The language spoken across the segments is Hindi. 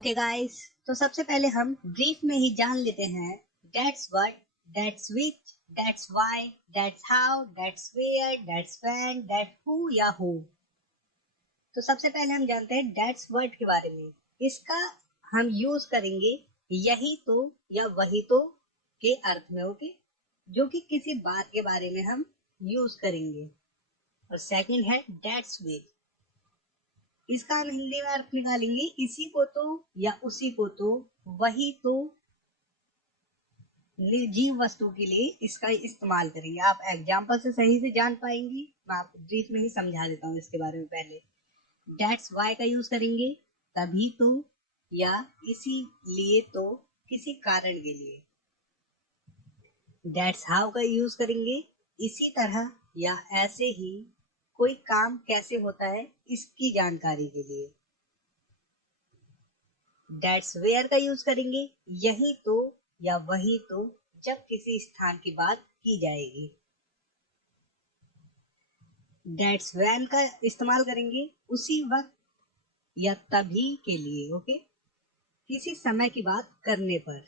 ओके गाइस, तो सबसे पहले हम ब्रीफ में ही जान लेते हैं that's what, that's which, that's why, that's how, that's where, that's when, that who या हु। तो सबसे पहले हम जानते हैं दैट्स व्हाट के बारे में। इसका हम यूज करेंगे यही तो या वही तो के अर्थ में, ओके, जो कि किसी बात के बारे में हम यूज करेंगे। और सेकंड है दैट्स व्हिच। इसका हम हिंदी में अर्थ निकालेंगे इसी को तो या उसी को तो, वही तो, निर्जीव वस्तु के लिए इसका इस्तेमाल करेंगे। आप एग्जाम्पल से सही से जान पाएंगी। मैं आपको ब्रीफ में ही समझा देता हूँ इसके बारे में। पहले दैट्स वाई का यूज करेंगे तभी तो या इसीलिए तो, किसी कारण के लिए। दैट्स हाउ का यूज करेंगे इसी तरह या ऐसे ही, कोई काम कैसे होता है इसकी जानकारी के लिए। दैट्स वेयर का यूज करेंगे यही तो या वही तो, जब किसी स्थान की बात की जाएगी। दैट्स व्हेन का इस्तेमाल करेंगे उसी वक्त या तभी के लिए, ओके, किसी समय की बात करने पर।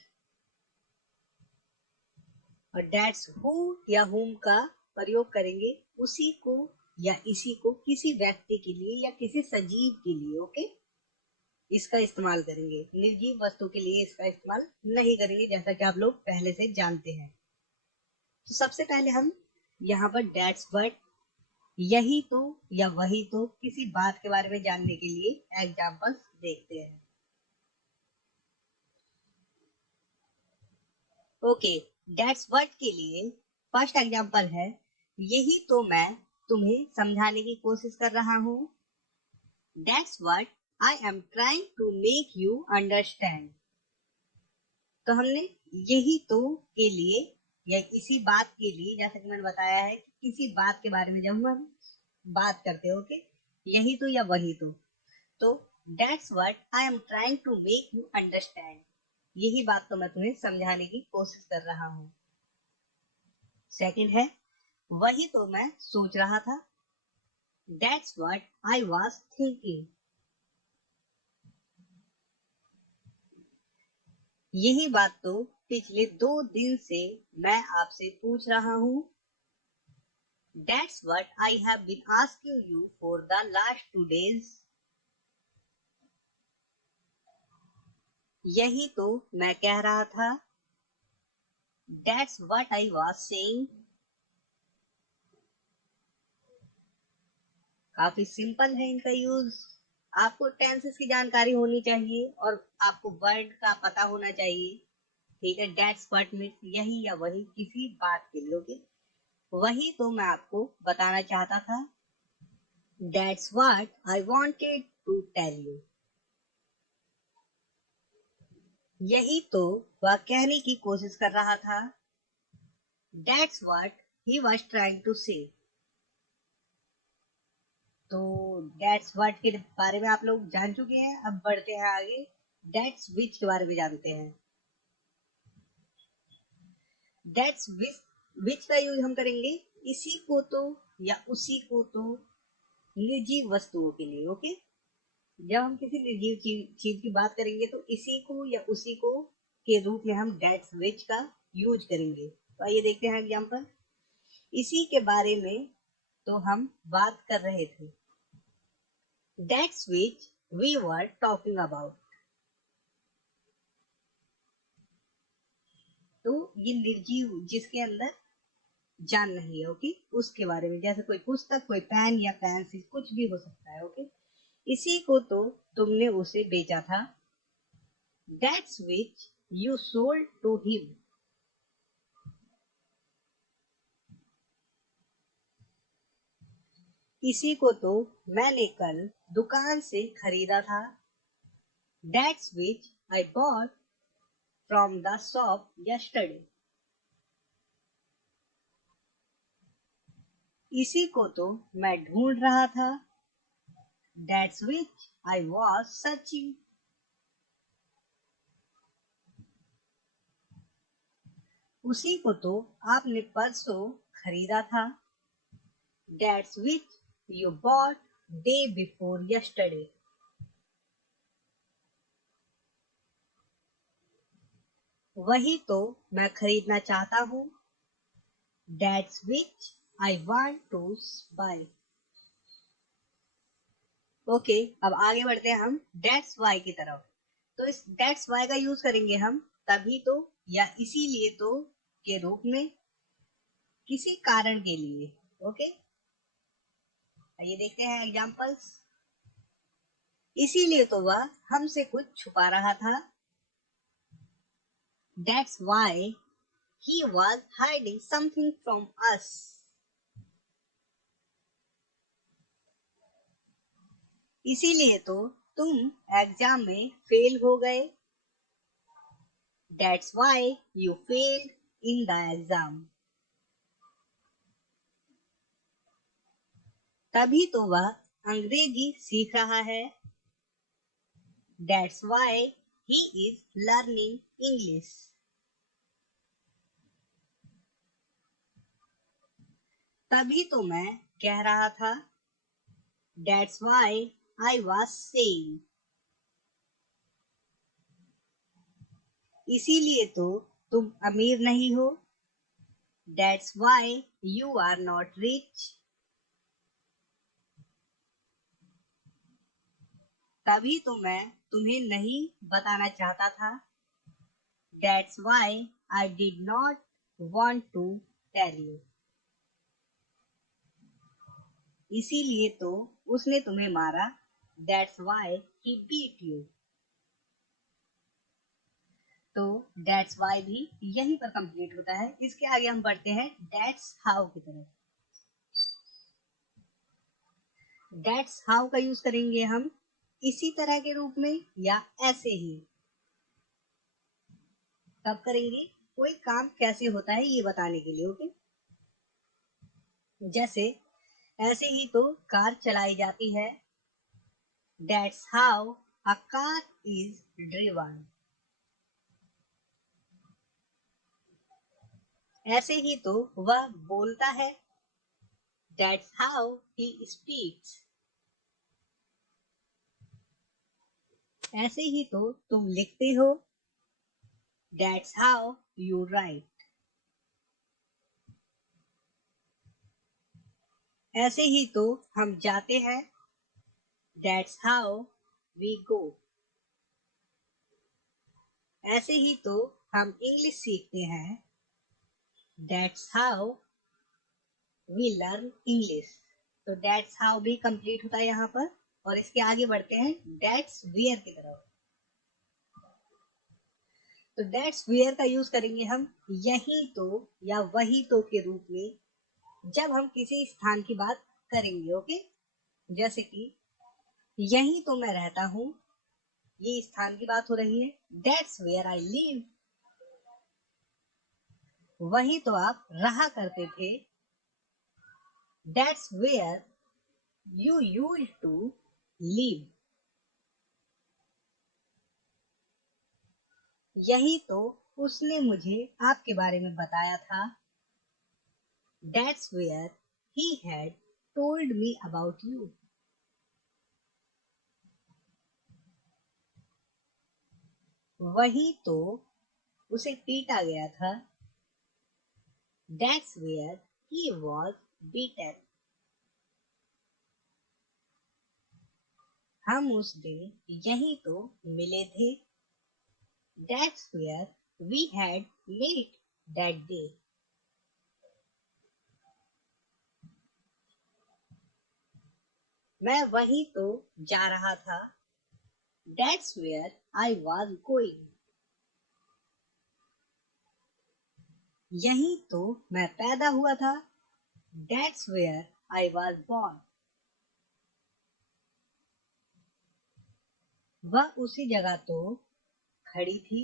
और दैट्स हु या हुम का प्रयोग करेंगे उसी को या इसी को, किसी व्यक्ति के लिए या किसी सजीव के लिए, ओके, इसका इस्तेमाल करेंगे। निर्जीव वस्तु के लिए इसका इस्तेमाल नहीं करेंगे, जैसा कि आप लोग पहले से जानते हैं। तो सबसे पहले हम यहाँ पर दैट्स व्हाट, यही तो या वही तो, किसी बात के बारे में जानने के लिए एग्जांपल्स देखते हैं। ओके, दैट्स व्हाट के लिए फर्स्ट एग्जांपल है यही तो मैं तुम्हें समझाने की कोशिश कर रहा हूँ। That's what I am trying to make you understand. तो हमने यही तो के लिए या इसी बात के लिए, जैसा कि मैंने बताया है कि किसी बात के बारे में जब हम बात करते हो, ओके, यही तो या वही तो that's what I am trying to make you understand, यही बात तो मैं तुम्हें समझाने की कोशिश कर रहा हूँ। सेकंड है वही तो मैं सोच रहा था। That's what I was thinking. यही बात तो पिछले 2 दिन से मैं आपसे पूछ रहा हूँ। That's what I have been asking you for the last 2 days. यही तो मैं कह रहा था। That's what I was saying. काफी सिंपल है इनका यूज। आपको टेंसेस की जानकारी होनी चाहिए और आपको वर्ड का पता होना चाहिए, ठीक है। That's what मीन्स यही या वही, किसी बात के लिए, ओके। वही तो मैं आपको बताना चाहता था। That's what I wanted to tell you. यही तो वह कहने की कोशिश कर रहा था। That's what he was trying to say. तो that's what के बारे में आप लोग जान चुके हैं। अब बढ़ते हैं आगे, that's which के बारे में जानते हैं। that's which का यूज हम करेंगे इसी को तो या उसी को तो, निर्जीव वस्तुओं के लिए, ओके। जब हम किसी निर्जीव चीज की बात करेंगे तो इसी को या उसी को के रूप में हम that's which का यूज करेंगे। तो आइए देखते हैं एग्जाम्पल। इसी के बारे में तो हम बात कर रहे थे। That's which we were talking about. तो ये निर्जीव जिसके अंदर जान नहीं है, ओके, उसके बारे में, जैसे कोई पुस्तक, कोई पेन या पेंसिल, कुछ भी हो सकता है, ओके। इसी को तो तुमने उसे बेचा था। That's which you sold to him. इसी को तो मैंने कल दुकान से खरीदा था। That's which I bought from the shop yesterday. इसी को तो मैं ढूंढ रहा था। That's which I was searching. उसी को तो आपने परसों खरीदा था। That's which you bought day before yesterday. वही तो मैं खरीदना चाहता हूँ। That's which I want to buy. Okay, अब आगे बढ़ते हैं हम That's why की तरफ। तो इस That's why का यूज करेंगे हम तभी तो या इसीलिए तो के रूप में, किसी कारण के लिए। ओके, ये देखते हैं एग्जांपल्स। इसीलिए तो वह हमसे कुछ छुपा रहा था। That's why he was hiding something from us. इसीलिए तो तुम एग्जाम में फेल हो गए। That's why you failed in the exam. तभी तो वह अंग्रेजी सीख रहा है। That's why he is learning English. तभी तो मैं कह रहा था। That's why I was saying. इसीलिए तो तुम अमीर नहीं हो। That's why you are not rich. तभी तो मैं तुम्हें नहीं बताना चाहता था। That's why I did not want to tell you. इसीलिए तो उसने तुम्हें मारा। That's why he beat you. तो That's why भी यहीं पर कंप्लीट होता है। इसके आगे हम बढ़ते हैं That's how की तरफ। That's how का यूज करेंगे हम इसी तरह के रूप में या ऐसे ही। कब करेंगे? कोई काम कैसे होता है ये बताने के लिए। ओके, जैसे ऐसे ही तो कार चलाई जाती है। That's how a car is driven. ऐसे ही तो वह बोलता है। That's how he speaks. ऐसे ही तो तुम लिखते हो। That's how you write. ऐसे ही तो हम जाते हैं। That's how we go. ऐसे ही तो हम इंग्लिश सीखते हैं। That's how we learn English. तो That's how भी कंप्लीट होता है यहाँ पर। और इसके आगे बढ़ते हैं That's where की तरफ। तो That's where का यूज करेंगे हम यही तो या वही तो के रूप में जब हम किसी स्थान की बात करेंगे। ओके, जैसे कि यही तो मैं रहता हूँ, ये स्थान की बात हो रही है। That's where I live. वही तो आप रहा करते थे। That's where you used to live. यही तो उसने मुझे आपके बारे में बताया था। That's where he had told me about you. वही तो उसे पीटा गया था। That's where he was beaten. हम उस दिन यही तो मिले थे। That's where we had met that day. मैं वही तो जा रहा था। That's where I was going. यही तो मैं पैदा हुआ था। That's where I was born. वह उसी जगह तो खड़ी थी।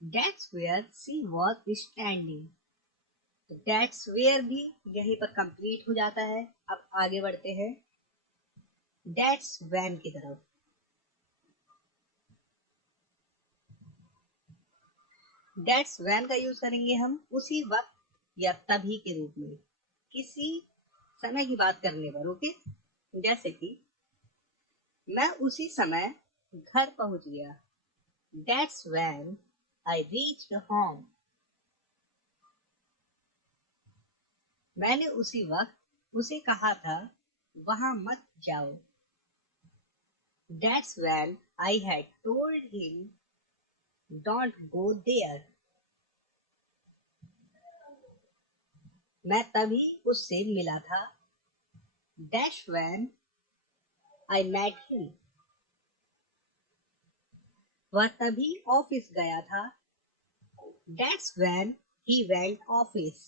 That's where she was standing. तो That's where भी यहीं पर कंप्लीट हो जाता है। अब आगे बढ़ते हैं That's when की तरफ। That's when का यूज करेंगे हम उसी वक्त या तभी के रूप में, किसी समय की बात करने पर। ओके, जैसे कि मैं उसी समय घर पहुंच गया। That's when I reached home. मैंने उसी वक्त उसे कहा था वहां मत जाओ. That's when I had told him don't go there. मैं तभी उससे मिला था. That's when I met him. वह तभी ऑफिस गया था. That's when he went office.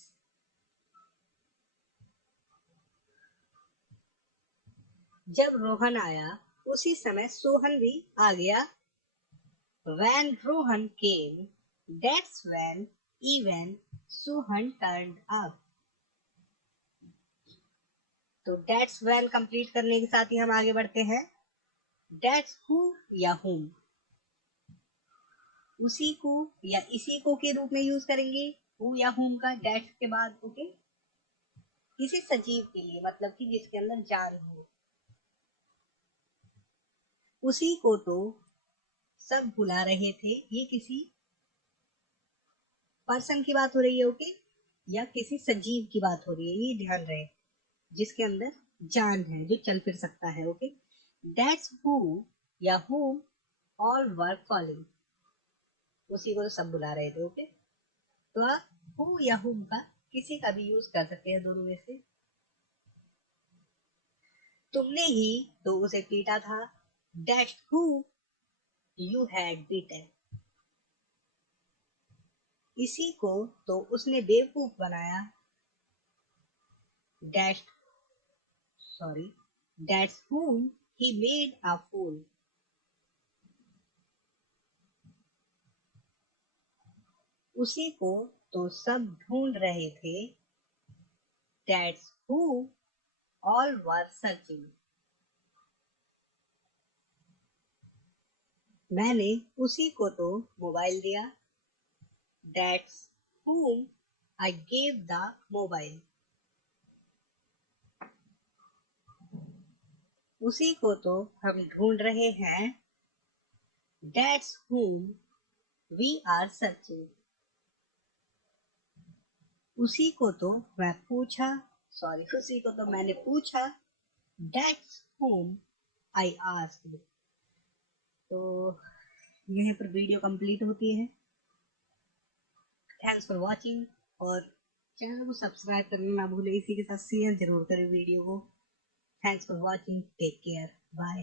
जब रोहन आया उसी समय सोहन भी आ गया. When Rohan came, that's when even Sohan turned up. तो that's when कंप्लीट करने के साथ ही हम आगे बढ़ते हैं. That's who या whom. उसी को या इसी को के रूप में यूज करेंगे who या whom का that के बाद. ओके, किसी सजीव के लिए, मतलब कि जिसके अंदर जान हो. उसी को तो सब बुला रहे थे. ये किसी पर्सन की बात हो रही है. ओके, या किसी सजीव की बात हो रही है. ये ध्यान रहे, जिसके अंदर जान है, जो चल फिर सकता है. ओके, दैट्स हु या whom all were calling. उसी को तो सब बुला रहे थे. ओके, तो आप who या whom का किसी का भी यूज कर सकते हैं दोनों में से. तुमने ही तो उसे पीटा था. That's who you had beaten. इसी को तो उसने बेवकूफ बनाया. That's whom he made a fool. उसी को तो सब ढूंढ रहे थे. That's who all were searching. मैंने उसी को तो मोबाइल दिया. That's whom I gave the mobile. उसी को तो हम ढूंढ रहे हैं. That's whom we are searching. उसी को तो मैंने पूछा. That's whom I asked. तो यहीं पर वीडियो कंप्लीट होती है. Thanks for watching. और चैनल को सब्सक्राइब करना ना भूले. इसी के साथ शेयर जरूर करें वीडियो को. Thanks for watching. Take care. Bye.